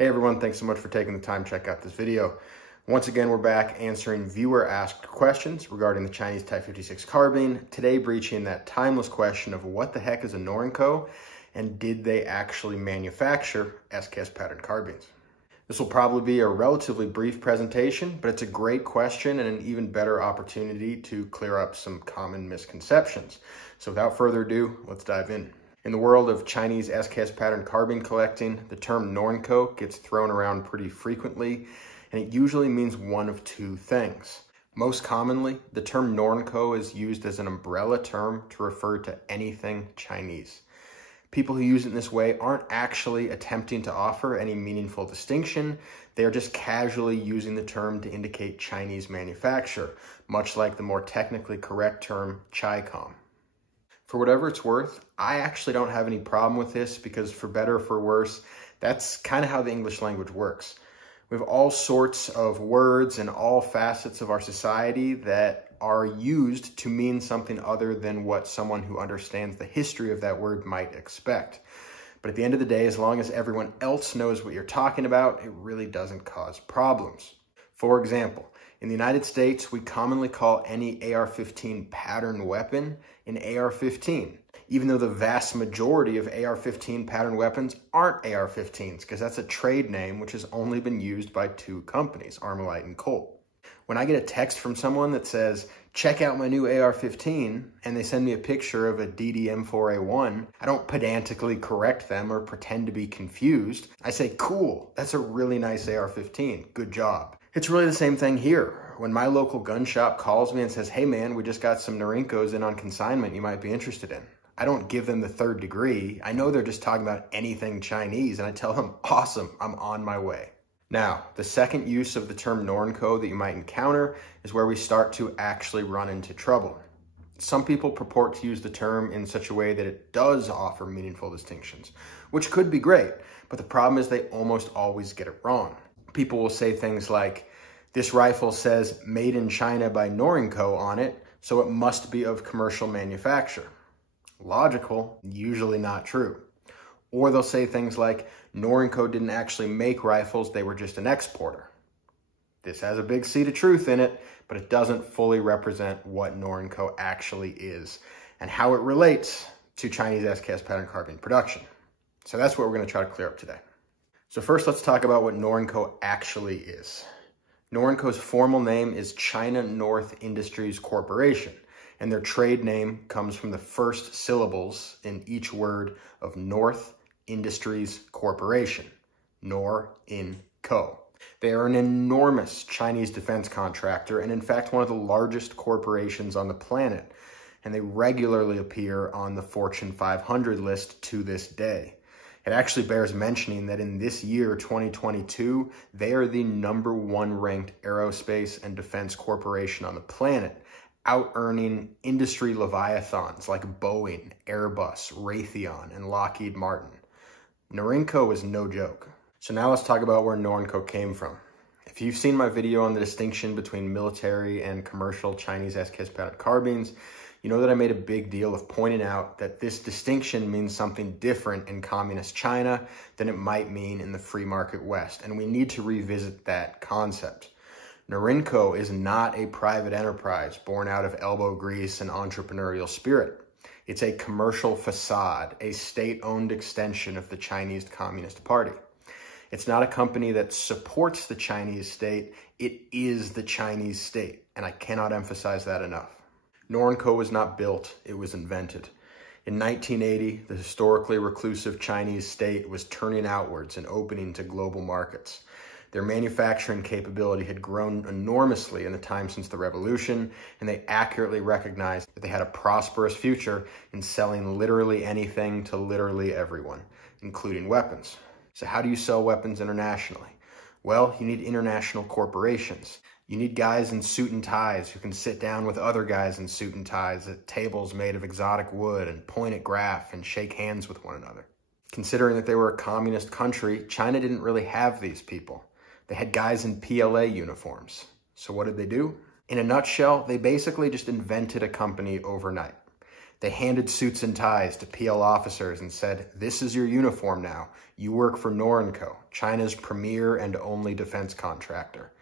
Hey everyone, thanks so much for taking the time to check out this video. Once again, we're back answering viewer-asked questions regarding the Chinese Type 56 carbine, today breaching that timeless question of what the heck is a Norinco and did they actually manufacture SKS pattern carbines? This will probably be a relatively brief presentation, but it's a great question and an even better opportunity to clear up some common misconceptions. So without further ado, let's dive in. In the world of Chinese SKS pattern carbine collecting, the term Norinco gets thrown around pretty frequently, and it usually means one of two things. Most commonly, the term Norinco is used as an umbrella term to refer to anything Chinese. People who use it in this way aren't actually attempting to offer any meaningful distinction. They are just casually using the term to indicate Chinese manufacturer, much like the more technically correct term Chicom. For whatever it's worth, I actually don't have any problem with this because for better or for worse, that's kind of how the English language works. We have all sorts of words in all facets of our society that are used to mean something other than what someone who understands the history of that word might expect. But at the end of the day, as long as everyone else knows what you're talking about, it really doesn't cause problems. For example, in the United States, we commonly call any AR-15 pattern weapon an AR-15, even though the vast majority of AR-15 pattern weapons aren't AR-15s, because that's a trade name which has only been used by two companies, Armalite and Colt. When I get a text from someone that says, check out my new AR-15, and they send me a picture of a DD-M4A1, I don't pedantically correct them or pretend to be confused. I say, cool, that's a really nice AR-15, good job. It's really the same thing here. When my local gun shop calls me and says, hey man, we just got some Norincos in on consignment you might be interested in, I don't give them the third degree. I know they're just talking about anything Chinese, and I tell them, awesome, I'm on my way. Now, the second use of the term Norinco that you might encounter is where we start to actually run into trouble. Some people purport to use the term in such a way that it does offer meaningful distinctions, which could be great, but the problem is they almost always get it wrong. People will say things like, this rifle says made in China by Norinco on it, so it must be of commercial manufacture. Logical, usually not true. Or they'll say things like, Norinco didn't actually make rifles, they were just an exporter. This has a big seed of truth in it, but it doesn't fully represent what Norinco actually is and how it relates to Chinese SKS pattern carbine production. So that's what we're going to try to clear up today. So first, let's talk about what Norinco actually is. Norinco's formal name is China North Industries Corporation, and their trade name comes from the first syllables in each word of North Industries Corporation, Norinco. They are an enormous Chinese defense contractor and in fact one of the largest corporations on the planet, and they regularly appear on the Fortune 500 list to this day. It actually bears mentioning that in this year, 2022, they are the #1 ranked aerospace and defense corporation on the planet, out-earning industry leviathans like Boeing, Airbus, Raytheon, and Lockheed Martin. Norinco is no joke. So now let's talk about where Norinco came from. If you've seen my video on the distinction between military and commercial Chinese SKS pattern carbines, you know that I made a big deal of pointing out that this distinction means something different in communist China than it might mean in the free market West, and we need to revisit that concept. Norinco is not a private enterprise born out of elbow grease and entrepreneurial spirit. It's a commercial facade, a state-owned extension of the Chinese Communist Party. It's not a company that supports the Chinese state, it is the Chinese state, and I cannot emphasize that enough. Norinco was not built, it was invented. In 1980, the historically reclusive Chinese state was turning outwards and opening to global markets. Their manufacturing capability had grown enormously in the time since the revolution, and they accurately recognized that they had a prosperous future in selling literally anything to literally everyone, including weapons. So how do you sell weapons internationally? Well, you need international corporations. You need guys in suit and ties who can sit down with other guys in suit and ties at tables made of exotic wood and point at graph and shake hands with one another. Considering that they were a communist country, China didn't really have these people. They had guys in PLA uniforms. So what did they do? In a nutshell, they basically just invented a company overnight. They handed suits and ties to PL officers and said, "This is your uniform now. You work for Norinco, China's premier and only defense contractor."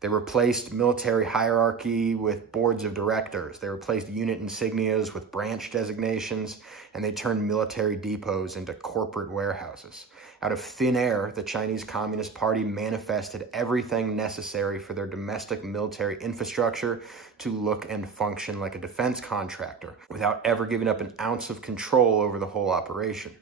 They replaced military hierarchy with boards of directors. They replaced unit insignias with branch designations, and they turned military depots into corporate warehouses. Out of thin air, the Chinese Communist Party manifested everything necessary for their domestic military infrastructure to look and function like a defense contractor without ever giving up an ounce of control over the whole operation.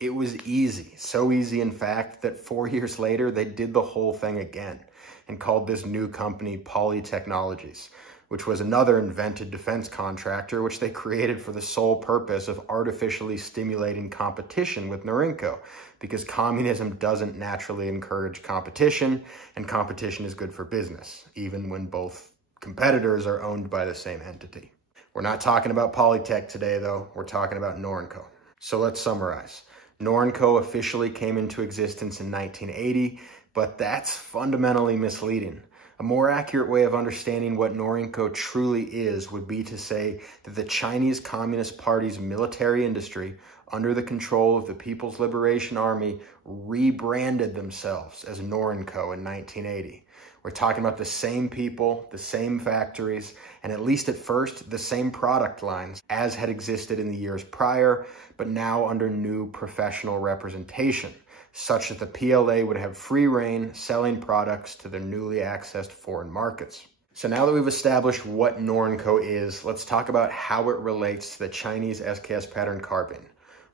It was easy, so easy in fact that 4 years later they did the whole thing again and called this new company Poly Technologies, which was another invented defense contractor which they created for the sole purpose of artificially stimulating competition with Norinco, because communism doesn't naturally encourage competition, and competition is good for business, even when both competitors are owned by the same entity. We're not talking about Polytech today, though. We're talking about Norinco. So let's summarize. Norinco officially came into existence in 1980, but that's fundamentally misleading. A more accurate way of understanding what Norinco truly is would be to say that the Chinese Communist Party's military industry, under the control of the People's Liberation Army, rebranded themselves as Norinco in 1980. We're talking about the same people, the same factories, and at least at first, the same product lines as had existed in the years prior, but now under new professional representation, such that the PLA would have free rein selling products to their newly accessed foreign markets. So now that we've established what Norinco is, let's talk about how it relates to the Chinese SKS pattern carbine.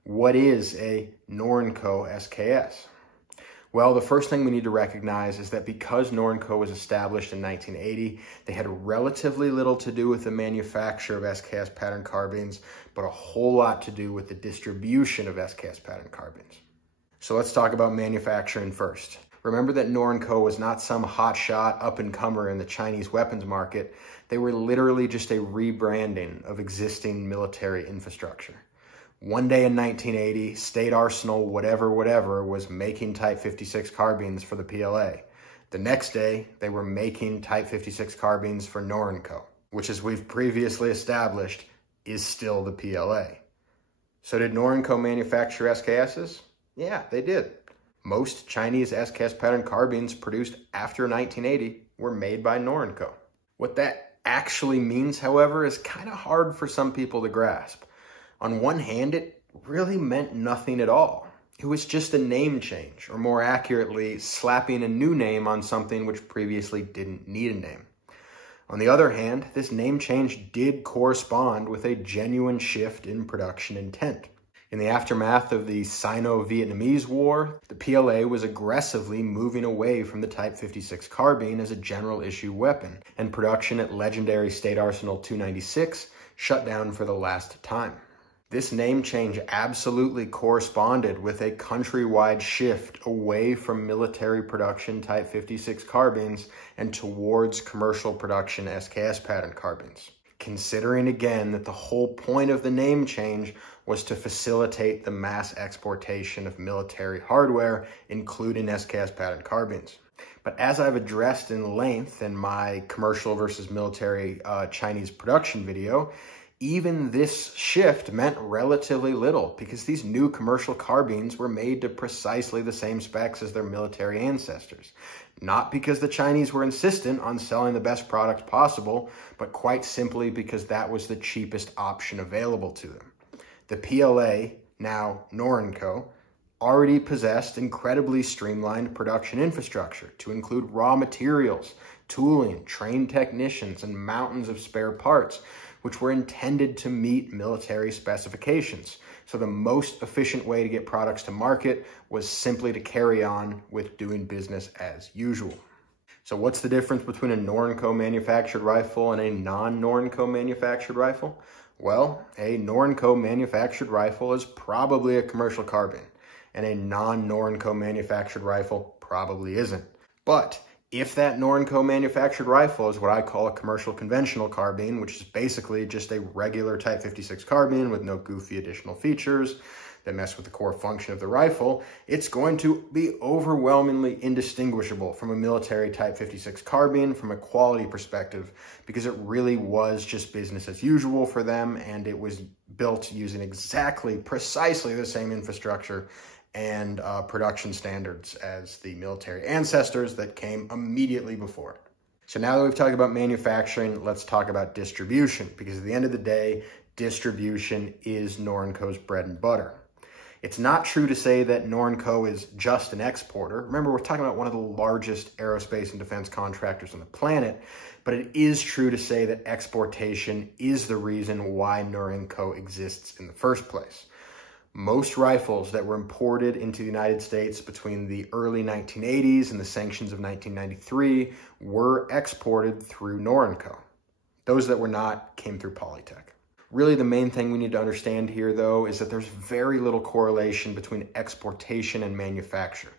What is a Norinco SKS? Well, the first thing we need to recognize is that because Norinco was established in 1980, they had relatively little to do with the manufacture of SKS pattern carbines, but a whole lot to do with the distribution of SKS pattern carbines. So let's talk about manufacturing first. Remember that Norinco was not some hotshot up-and-comer in the Chinese weapons market. They were literally just a rebranding of existing military infrastructure. One day in 1980, State Arsenal whatever was making Type 56 carbines for the PLA. The next day, they were making Type 56 carbines for Norinco, which, as we've previously established, is still the PLA. So did Norinco manufacture SKSs? Yeah, they did. Most Chinese SKS pattern carbines produced after 1980 were made by Norinco. What that actually means, however, is kind of hard for some people to grasp. On one hand, it really meant nothing at all. It was just a name change, or more accurately, slapping a new name on something which previously didn't need a name. On the other hand, this name change did correspond with a genuine shift in production intent. In the aftermath of the Sino-Vietnamese War, the PLA was aggressively moving away from the Type 56 carbine as a general issue weapon, and production at legendary State Arsenal 296 shut down for the last time. This name change absolutely corresponded with a countrywide shift away from military production Type 56 carbines and towards commercial production SKS pattern carbines. Considering again that the whole point of the name change was to facilitate the mass exportation of military hardware, including SKS pattern carbines. But as I've addressed in length in my commercial versus military Chinese production video, even this shift meant relatively little because these new commercial carbines were made to precisely the same specs as their military ancestors. Not because the Chinese were insistent on selling the best product possible, but quite simply because that was the cheapest option available to them. The PLA, now Norinco, already possessed incredibly streamlined production infrastructure to include raw materials, tooling, trained technicians, and mountains of spare parts, which were intended to meet military specifications. So the most efficient way to get products to market was simply to carry on with doing business as usual. So what's the difference between a Norinco manufactured rifle and a non-Norinco manufactured rifle? Well, a Norinco manufactured rifle is probably a commercial carbine, and a non-Norinco manufactured rifle probably isn't. But if that Norinco manufactured rifle is what I call a commercial conventional carbine, which is basically just a regular Type 56 carbine with no goofy additional features that mess with the core function of the rifle, it's going to be overwhelmingly indistinguishable from a military Type 56 carbine from a quality perspective, because it really was just business as usual for them, and it was built using precisely the same infrastructure and production standards as the military ancestors that came immediately before it. So now that we've talked about manufacturing, let's talk about distribution, because at the end of the day, distribution is Norinco's bread and butter. It's not true to say that Norinco is just an exporter. Remember, we're talking about one of the largest aerospace and defense contractors on the planet, but it is true to say that exportation is the reason why Norinco exists in the first place. Most rifles that were imported into the United States between the early 1980s and the sanctions of 1993 were exported through Norinco. Those that were not came through Polytech. Really, the main thing we need to understand here, though, is that there's very little correlation between exportation and manufacture.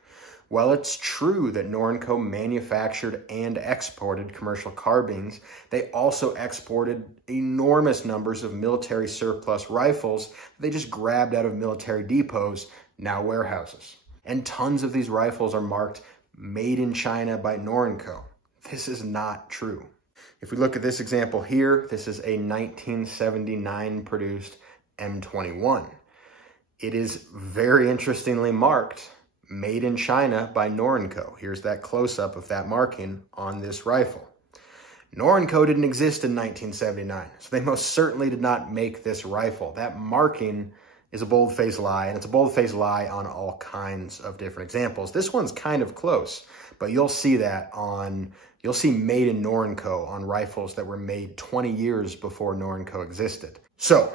While it's true that Norinco manufactured and exported commercial carbines, they also exported enormous numbers of military surplus rifles that they just grabbed out of military depots, now warehouses. And tons of these rifles are marked "Made in China by Norinco." This is not true. If we look at this example here, this is a 1979 produced M21. It is very interestingly marked "Made in China by Norinco." Here's that close-up of that marking on this rifle. Norinco didn't exist in 1979, so they most certainly did not make this rifle. That marking is a bold-faced lie, and it's a bold-faced lie on all kinds of different examples. This one's kind of close, but you'll see that you'll see "Made in Norinco" on rifles that were made 20 years before Norinco existed. So,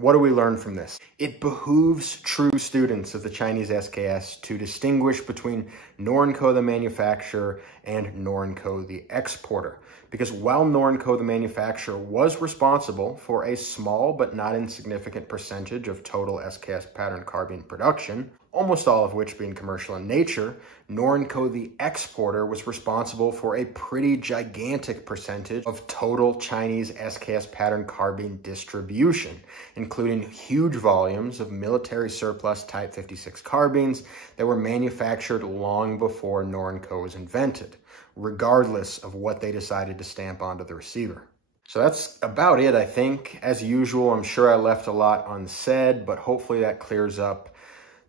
what do we learn from this? It behooves true students of the Chinese SKS to distinguish between Norinco the Manufacturer and Norinco the Exporter. Because while Norinco the Manufacturer was responsible for a small but not insignificant percentage of total SKS pattern carbine production, almost all of which being commercial in nature, Norinco the Exporter was responsible for a pretty gigantic percentage of total Chinese SKS pattern carbine distribution, including huge volumes of military surplus Type 56 carbines that were manufactured long before Norinco was invented, regardless of what they decided to stamp onto the receiver. So that's about it, I think. As usual, I'm sure I left a lot unsaid, but hopefully that clears up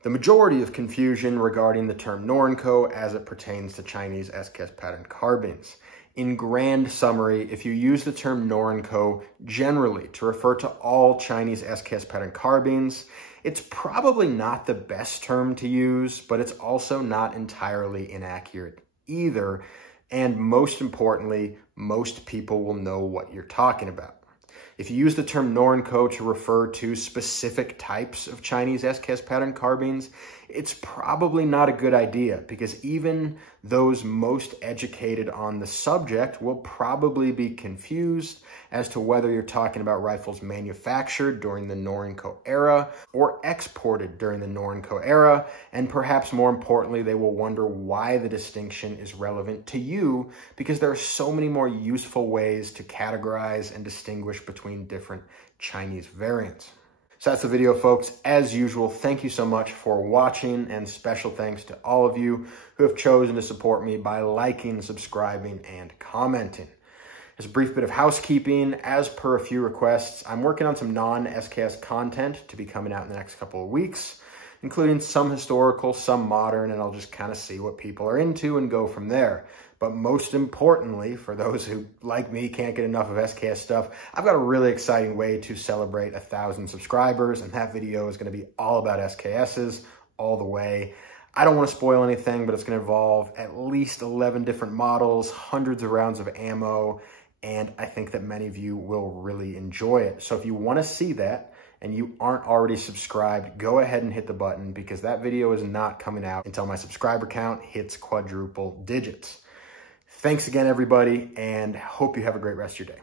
the majority of confusion regarding the term Norinco as it pertains to Chinese SKS pattern carbines. In grand summary, if you use the term Norinco generally to refer to all Chinese SKS pattern carbines, it's probably not the best term to use, but it's also not entirely inaccurate either. And most importantly, most people will know what you're talking about. If you use the term Norinco to refer to specific types of Chinese SKS pattern carbines, it's probably not a good idea, because even those most educated on the subject will probably be confused as to whether you're talking about rifles manufactured during the Norinco era or exported during the Norinco era, and perhaps more importantly, they will wonder why the distinction is relevant to you, because there are so many more useful ways to categorize and distinguish between different Chinese variants. So that's the video, folks. As usual, thank you so much for watching, and special thanks to all of you who have chosen to support me by liking, subscribing, and commenting. As a brief bit of housekeeping, as per a few requests, I'm working on some non-SKS content to be coming out in the next couple of weeks, including some historical, some modern, and I'll just kind of see what people are into and go from there. But most importantly, for those who, like me, can't get enough of SKS stuff, I've got a really exciting way to celebrate 1,000 subscribers, and that video is going to be all about SKSs all the way. I don't want to spoil anything, but it's going to involve at least 11 different models, hundreds of rounds of ammo, and I think that many of you will really enjoy it. So if you want to see that and you aren't already subscribed, go ahead and hit the button, because that video is not coming out until my subscriber count hits quadruple digits. Thanks again, everybody, and hope you have a great rest of your day.